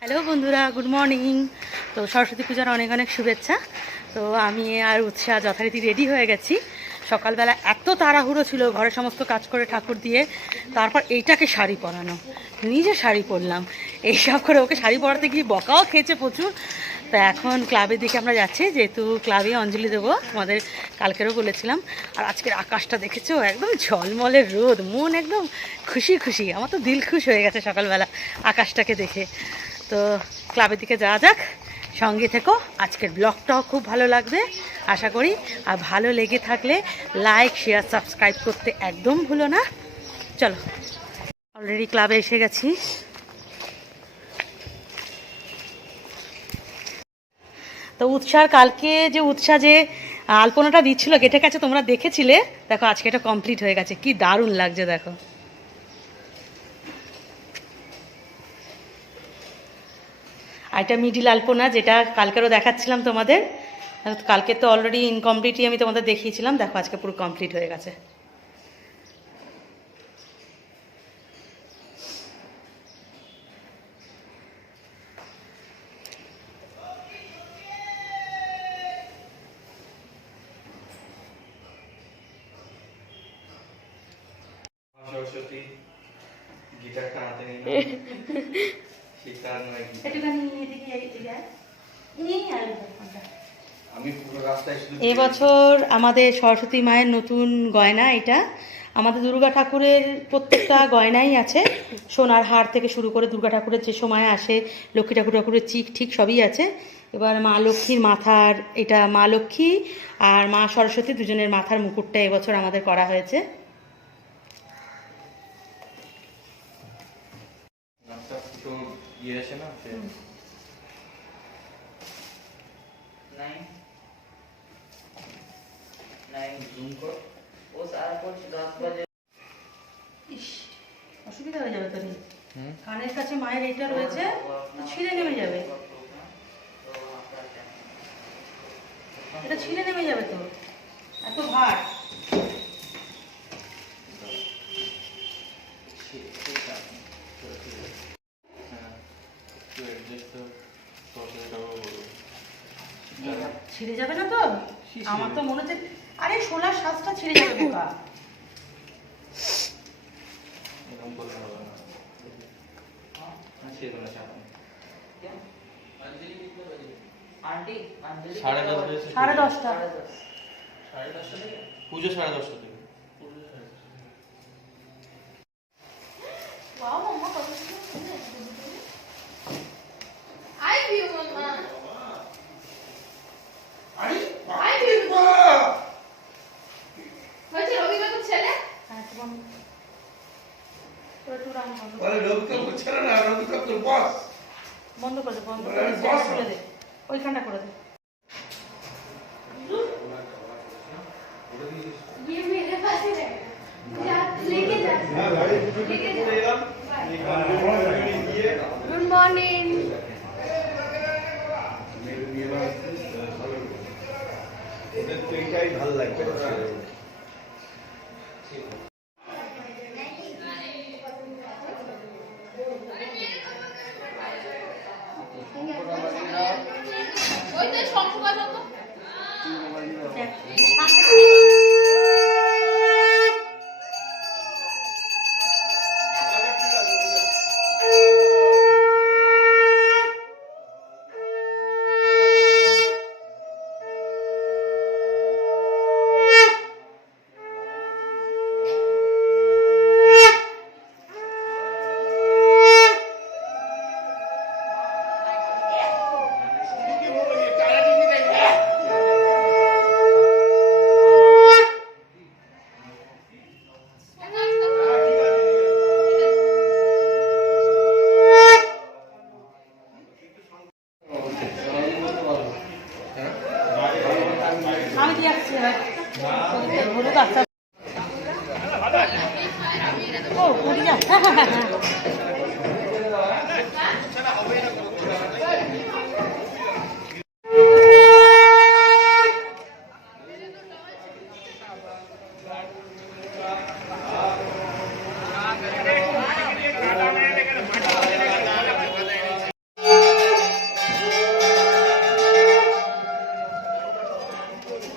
Hello বন্ধুরা, good morning. তো সরস্বতী পূজার অনেক অনেক শুভেচ্ছা। তো আমি আর উৎসাহ যথারীতি রেডি হয়ে গেছি। সকালবেলা এত তাড়াহুড়ো ছিল, ঘরে সমস্ত কাজ করে ঠাকুর দিয়ে, তারপর এইটাকে শাড়ি পরানো। নিজে শাড়ি পরলাম। এইসব করে ওকে শাড়ি পরাতে গিয়ে বকাও খেয়েছে প্রচুর। তা এখন ক্লাবের দিকে আমরা যাচ্ছি, যেহেতু ক্লাবে অঞ্জলি দেবো, তোমাদের কালকেরও বলেছিলাম। আর আজকের আকাশটা দেখেছ? একদম ঝলমলের রোদ, মন একদম খুশি খুশি। আমার তো দিল খুশ হয়ে গেছে সকালবেলা আকাশটাকে দেখে। তো ক্লাবের দিকে যাওয়া যাক। সঙ্গে থেকো, আজকের ব্লগটাও খুব ভালো লাগবে, আশা করি। আর ভালো লেগে থাকলে লাইক, শেয়ার, সাবস্ক্রাইব করতে একদম ভুলো না। চলো অলরেডি ক্লাবে এসে গেছি। তো উৎসাহ কালকে যে উৎসাহ যে আলপনাটা দিচ্ছিল, গেটের কাছে তোমরা দেখেছিলে? দেখো, আজকে এটা কমপ্লিট হয়ে গেছে। কি দারুণ লাগছে, দেখো। আর এটা মিডিল আলপনা যেটা কালকেরও দেখাচ্ছিলাম তোমাদের। কালকে তো অলরেডি ইনকমপ্লিটই আমি তোমাদের দেখিয়েছিলাম। দেখো আজকে পুরো কমপ্লিট হয়ে গেছে। সরস্বতী গিটারটা হাতে নিয়ে শুধু এবছর আমাদের সরস্বতী মায়ের নতুন গয়না এটা। আমাদের দুর্গা ঠাকুরের প্রত্যেকটা গয়নাই আছে। সোনার হার থেকে শুরু করে দুর্গা ঠাকুরের যে সময় আসে লক্ষ্মী ঠাকুর ঠাকুরের চিক ঠিক সবই আছে। এবার মা লক্ষ্মীর মাথার এটা মা লক্ষ্মী আর মা সরস্বতী দুজনের মাথার মুকুটটা এবছর আমাদের করা হয়েছে। ইয়ে আছে না সে নাইন অসুবিধা হয়ে যাবে তো কানের কাছে মায়ের এটা রয়েছে ছিঁড়ে নেমে যাবে। এটা ছিঁড়ে নেমে যাবে তো। এত ভার। দেখছ তোমার সাথে ছিঁড়ে যাবে না তো? আমার তো মনে হচ্ছে আরে সোলার শ্বাসটা ছিঁড়ে যাবে বোকা। সাড়ে দশটা সাড়ে দশটা। পুজো সাড়ে দশটা। ওদের তো এটাই ভালো লাগবে। আমি দিয়ে আসছি এবার। হলুদ আস্তে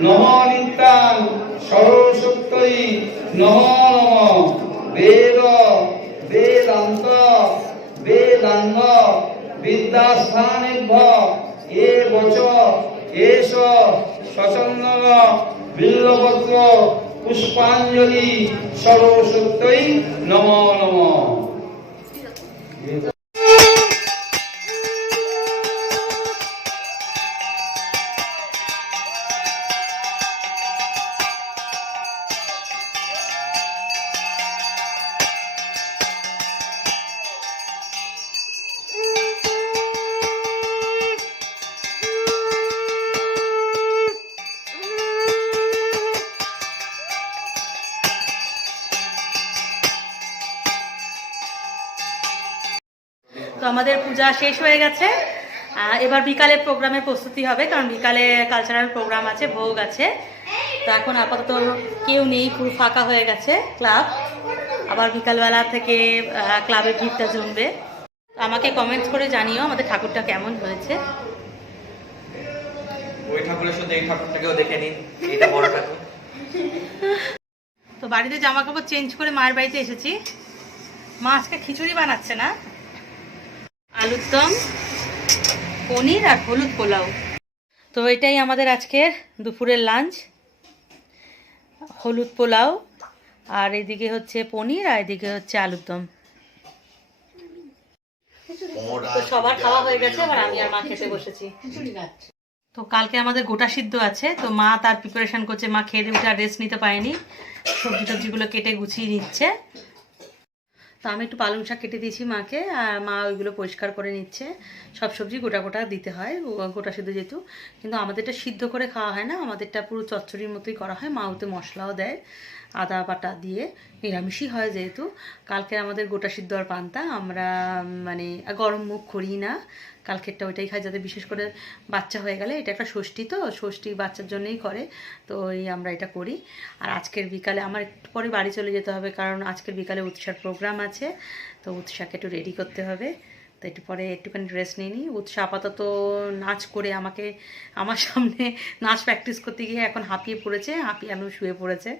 নম নিত্যাং সরস্বত্যই নম নম বেদ বেদান্ত বেদাঙ্গ বিদ্যাস্থানেভ্য এ বচ এস সচন্দন বিল্লপত্র পুষ্পাঞ্জলি সরস্বত্যই নম নম পূজা শেষ হয়ে গেছে। এবার বিকালে প্রোগ্রামের প্রস্তুতি হবে কারণ বিকালে কালচারাল প্রোগ্রাম আছে ভোগ আছে। তো এখন আপাতত কেউ নেই পুরো ফাঁকা হয়ে গেছে ক্লাব আবার বিকালবেলা থেকে ক্লাবের ভিড়টা জমবে। আমাকে কমেন্টস করে জানিও আমাদের ঠাকুরটা কেমন হয়েছে। ওই ঠাকুরের সাথে এই ঠাকুরটাকেও দেখে নিন এটা বড় ঠাকুর। তো বাড়িতে জামা কাপড় চেঞ্জ করে মায়ের বাড়িতে এসেছি। মা আজকে খিচুড়ি বানাচ্ছে না আলুর দম, পনির আর হলুদ পোলাও। তো এটাই আমাদের আজকের দুপুরের লাঞ্চ হলুদ পোলাও আর এদিকে হচ্ছে পনির আর এদিকে হচ্ছে আলুর দম। সবার খাওয়া হয়ে গেছে, এবার আমি আর মা খেতে বসেছি। তো কালকে আমাদের গোটা সিদ্ধ আছে, তো মা তার প্রিপারেশন করছে। মা খেয়ে উঠে আর রেস্ট নিতে পারেনি। সবজি টবজিগুলো কেটে গুছিয়ে নিচ্ছে। তো আমি একটু পালং শাক কেটে দিয়েছি মাকে, আর মা ওইগুলো পরিষ্কার করে নিচ্ছে। সব সবজি গোটা গোটা দিতে হয় গোটা সিদ্ধ যেহেতু। কিন্তু আমাদেরটা সিদ্ধ করে খাওয়া হয় না, আমাদেরটা পুরো চচ্চড়ির মতোই করা হয়, মা ওতে মশলাও দেয়। আদা বাটা দিয়ে নিরামিষই হয় যেহেতু। কালকে আমাদের গোটা সিদ্ধ আর পান্তা আমরা মানে গরম মুখ করি না। কালকেরটা ওইটাই খাই যাতে বিশেষ করে বাচ্চা হয়ে গেলে। এটা একটা ষষ্ঠী তো, ষষ্ঠী বাচ্চার জন্যই করে, তো এই আমরা এটা করি। আর আজকের বিকালে আমার একটু পরে বাড়ি চলে যেতে হবে কারণ আজকের বিকালে উৎসার প্রোগ্রাম আছে, তো উৎসাকে একটু রেডি করতে হবে। তো একটু পরে একটুখানি ড্রেস নিয়ে নিই। উৎসাহ আপাতত নাচ করে আমাকে, আমার সামনে নাচ প্র্যাকটিস করতে গিয়ে এখন হাঁপিয়ে পড়েছে, হাঁপিয়ে আমি শুয়ে পড়েছে।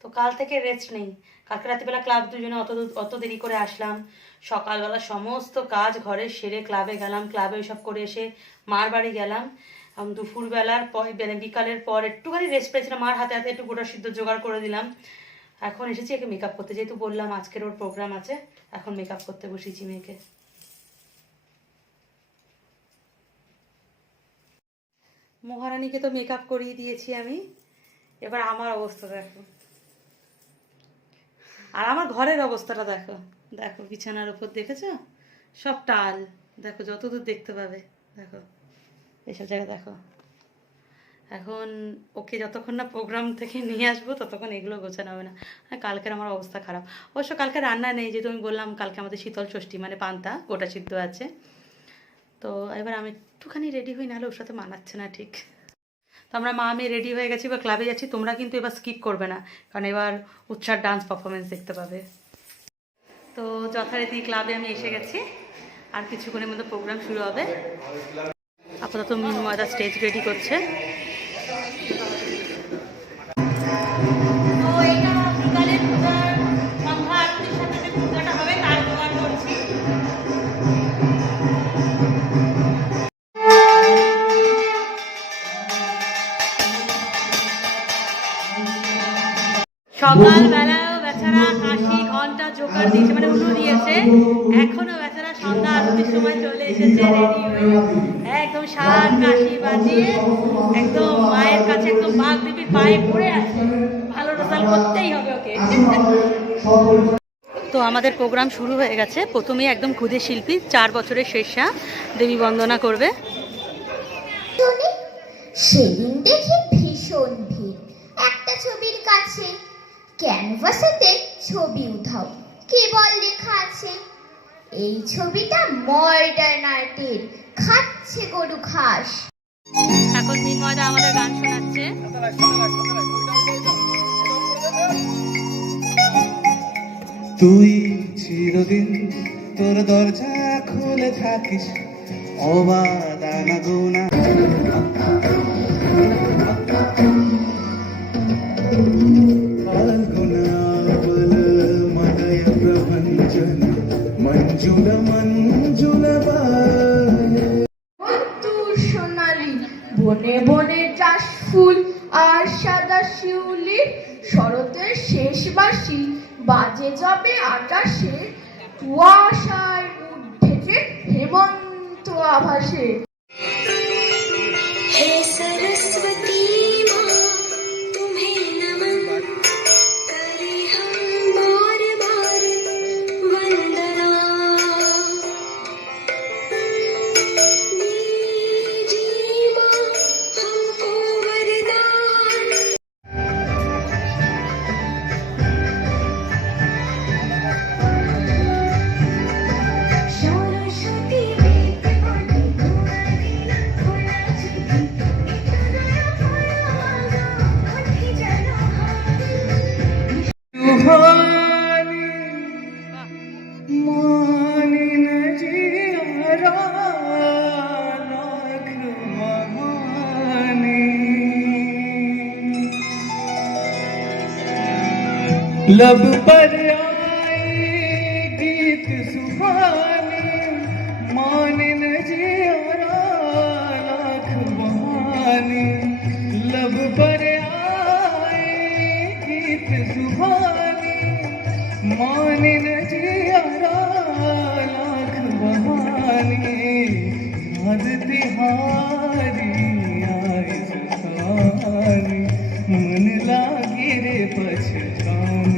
তো কাল থেকে রেস্ট নেই। কালকে রাত্রিবেলা ক্লাব দুজনে অত অত দেরি করে আসলাম। সকালবেলা সমস্ত কাজ ঘরে সেরে ক্লাবে গেলাম। ক্লাবে সব করে এসে মার বাড়ি গেলাম। দুপুরবেলার পর মানে বিকালের পর একটুখানি রেস্ট পেয়েছিলাম। মার হাতে হাতে একটু গোটা সিদ্ধ জোগাড় করে দিলাম। এখন এসেছি একে মেকআপ করতে। যেহেতু বললাম আজকের ওর প্রোগ্রাম আছে, এখন মেকআপ করতে বসেছি মেয়েকে। মহারানীকে তো মেকআপ করিয়ে দিয়েছি আমি। এবার আমার অবস্থা দেখো। আর আমার ঘরের অবস্থাটা দেখো। দেখো, বিছানার উপর দেখেছ? সব টাল। দেখো, যতদূর দেখতে পাবে। দেখো, এসব জায়গা দেখো। এখন ওকে যতক্ষণ না প্রোগ্রাম থেকে নিয়ে আসব, ততক্ষণ এগুলো গোছানো হবে না। আর কালকের আমার অবস্থা খারাপ। অবশ্য কালকে রান্না নেই, যেহেতু আমি বললাম কালকে আমাদের শীতল ষষ্ঠী মানে পান্তা গোটা সিদ্ধ আছে। তো এবার আমি একটুখানি রেডি হই, নাহলে ওর সাথে মানাচ্ছে না ঠিক। তো আমরা মা আমি রেডি হয়ে গেছি বা ক্লাবে যাচ্ছি, তোমরা কিন্তু এবার স্কিপ করবে না, কারণ এবার উৎসার ডান্স পারফরমেন্স দেখতে পাবে। তো যথারীতি ক্লাবে আমি এসে গেছি, আর কিছুক্ষণের মধ্যে প্রোগ্রাম শুরু হবে। আপাতত ময়দা স্টেজ রেডি করছে। সকালবেলাও বেচারা কাশি ঘণ্টা জোগাড় দিয়েছে মানে দিয়েছে। এখনও বেচারা সন্ধ্যা আরতির সময় চলে এসেছে রেডি হয়ে একদম শাক কাশি বাজিয়ে একদম মায়ের কাছে একদম বাঘ পায়ে পড়ে আছে। ভালো রেজাল্ট করতেই হবে ওকে। তো আমাদের প্রোগ্রাম শুরু হয়ে গেছে। প্রথমেই একদম ক্ষুদে শিল্পী, চার বছরের শেষা, দেবী বন্দনা করবে। সেদিন দেখি ভীষণ ভিড়। একটা ছবির কাছে ক্যানভাসেতে ছবি উঠাও কেবল লেখা আছে এই ছবিটা মডার্ন আর্টের খাচ্ছে গরু ঘাস এখন মিনময়দা আমাদের গান শোনাচ্ছে তুই চিরদিন তোর দরজা খুলে থাকিস অবাধ আনাগোনা ফাল্গুনাবল সোনালি, বনে বনে চাষ ফুল আর সাদা শিউলির শরতের শেষ বাসি বাজে যাবে আকাশে। কুয়াশায় উঠেছে হেমন্ত আভাসে। সরস্বতী લબ પર આઈ ગીત સુહાની માન નજિયારા લાખ બહાની લબ પર આઈ ગીત સુહાની માન નજિયારા લાખ બહાની મદ તિહારી આઈ મન લાગી રે પછતાવ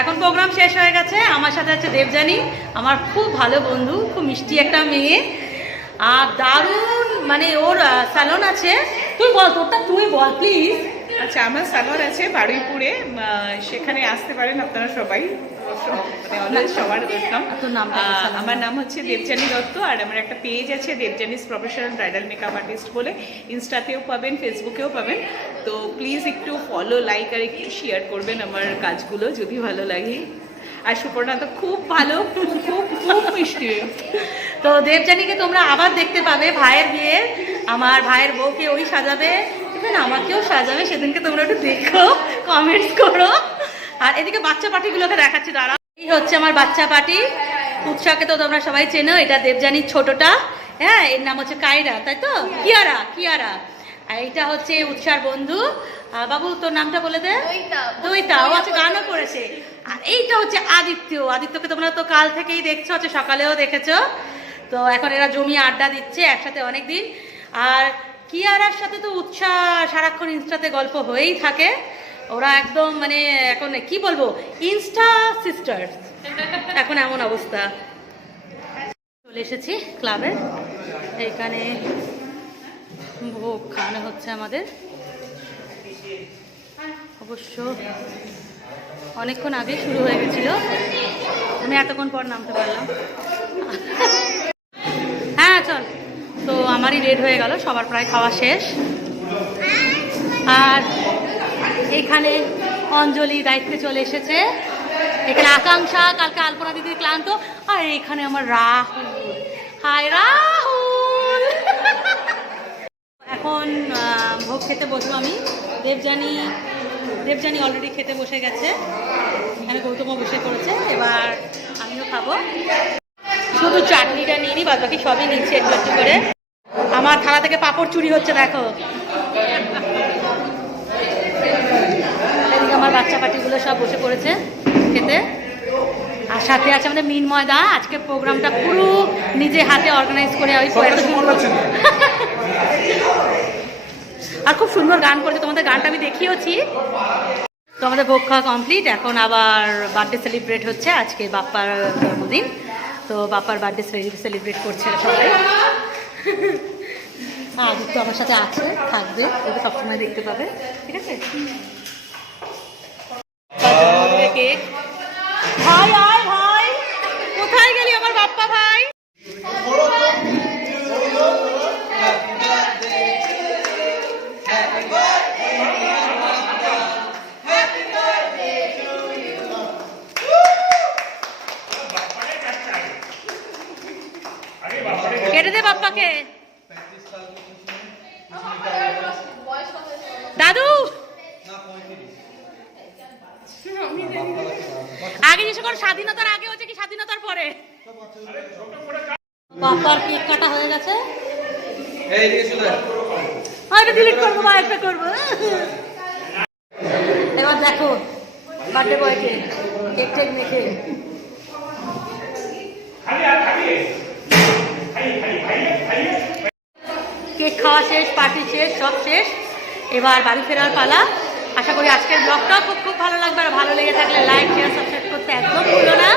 এখন প্রোগ্রাম শেষ হয়ে গেছে। আমার সাথে আছে দেবজানি আমার খুব ভালো বন্ধু, খুব মিষ্টি একটা মেয়ে। আর দারুণ মানে ওর স্যালন আছে। তুই বল, তোরটা তুই বল প্লিজ আচ্ছা আমার সালোয়ার আছে বারুইপুরে সেখানে আসতে পারেন আপনারা সবাই। মানে সবার ওয়েলকাম। আমার নাম হচ্ছে দেবজানী দত্ত আর আমার একটা পেজ আছে Debjani's professional bridal makeup artist বলে। ইনস্টাতেও পাবেন ফেসবুকেও পাবেন। তো প্লিজ একটু ফলো লাইক আর একটু শেয়ার করবেন আমার কাজগুলো যদি ভালো লাগে। আর সুপর্ণা তো খুব ভালো খুব খুব খুব মিষ্টি। তো দেবজানিকে তোমরা আবার দেখতে পাবে ভাইয়ের বিয়ে। আমার ভাইয়ের বউকে ওই সাজাবে। ইভেন আমাকেও সাজাবে সেদিনকে তোমরা একটু দেখো কমেন্টস করো। আর এদিকে বাচ্চা পার্টিগুলোকে দেখাচ্ছি দাঁড়া এই হচ্ছে আমার বাচ্চা পার্টি। উৎসাহকে তো তোমরা সবাই চেনো এটা দেবজানির ছোটটা। হ্যাঁ এর নাম হচ্ছে কায়রা তাই তো? কিয়ারা কিয়ারা। আর এইটা হচ্ছে উৎসার বন্ধু। বাবু তোর নামটা বলে দে। দইতা ও আছে গানও করেছে। আর এইটা হচ্ছে আদিত্য। আদিত্যকে তোমরা তো কাল থেকেই দেখছ হচ্ছে সকালেও দেখেছ। তো এখন এরা জমি আড্ডা দিচ্ছে একসাথে অনেক দিন আর কিয়ারার সাথে তো উৎসাহ, সারাক্ষণ ইনস্টাতে গল্প হয়েই থাকে। ওরা একদম মানে এখন কি বলব, ইনস্টা সিস্টার এখন এমন অবস্থা। চলে এসেছি ক্লাবে। এখানে ভোগ খাওয়ানো হচ্ছে আমাদের। অবশ্য অনেকক্ষণ আগে শুরু হয়ে গেছিল। আমি এতক্ষণ পর নামতে পারলাম। তো আমারই রেড হয়ে গেল, সবার প্রায় খাওয়া শেষ। আর এখানে অঞ্জলি দায়িত্বে চলে এসেছে। এখানে আকাঙ্ক্ষা, কালকে আলপনা দিদির ক্লান্ত। আর এখানে আমার রাহুল। হাই রাহুল! এখন ভোগ খেতে বসবো আমি। দেবজানি দেবজানি অলরেডি খেতে বসে গেছে। এখানে গৌতমও বসে পড়েছে। এবার আমিও খাব। শুধু চাটনিটা নিয়ে নিই বাদ বাকি সবই নিচ্ছে একটু একটু করে। আমার থালা থেকে পাপড় চুরি হচ্ছে দেখো। এদিকে আমার বাচ্চা পাটিগুলো সব বসে পড়েছে খেতে। আর সাথে আছে আমাদের মিন ময়দা। আজকে প্রোগ্রামটা পুরো নিজে হাতে অর্গানাইজ করে ওই আর খুব সুন্দর গান করেছে। তোমাদের গানটা আমি দেখিয়েছি তো আমাদের ভোগ খাওয়া কমপ্লিট এখন আবার বার্থডে সেলিব্রেট হচ্ছে। আজকে বাপ্পার জন্মদিন। তো বাপ্পার বার্থডে সেলিব্রেট করছে সবাই। হ্যাঁ আদিত্য আমার সাথে আছে থাকবে ওকে সবসময় দেখতে পাবে ঠিক আছে? কেক ভাই আয় ভাই। কোথায় গেলি আমার বাপ্পা ভাই কেটে দে বাপ্পাকে দাদু আগে জিজ্ঞেস করো স্বাধীনতার আগে হচ্ছে কি স্বাধীনতার পরে বাপ্পার কেক কাটা হয়ে গেছে। হ্যাঁ এটা ডিলিট করব বা একটা করব। এবার দেখো বার্থডে বয়কে কেক টেক মেখে। কেক খাওয়া শেষ পার্টি শেষ সব শেষ। এবার বাড়ি ফেরার পালা। আশা করি আজকের ব্লগটাও খুব খুব ভালো লাগবে। আর ভালো লেগে থাকলে লাইক শেয়ার সাবস্ক্রাইব করতে একদম ভুলো না।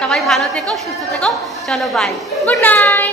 সবাই ভালো থেকো সুস্থ থেকো। চলো বাই গুড নাইট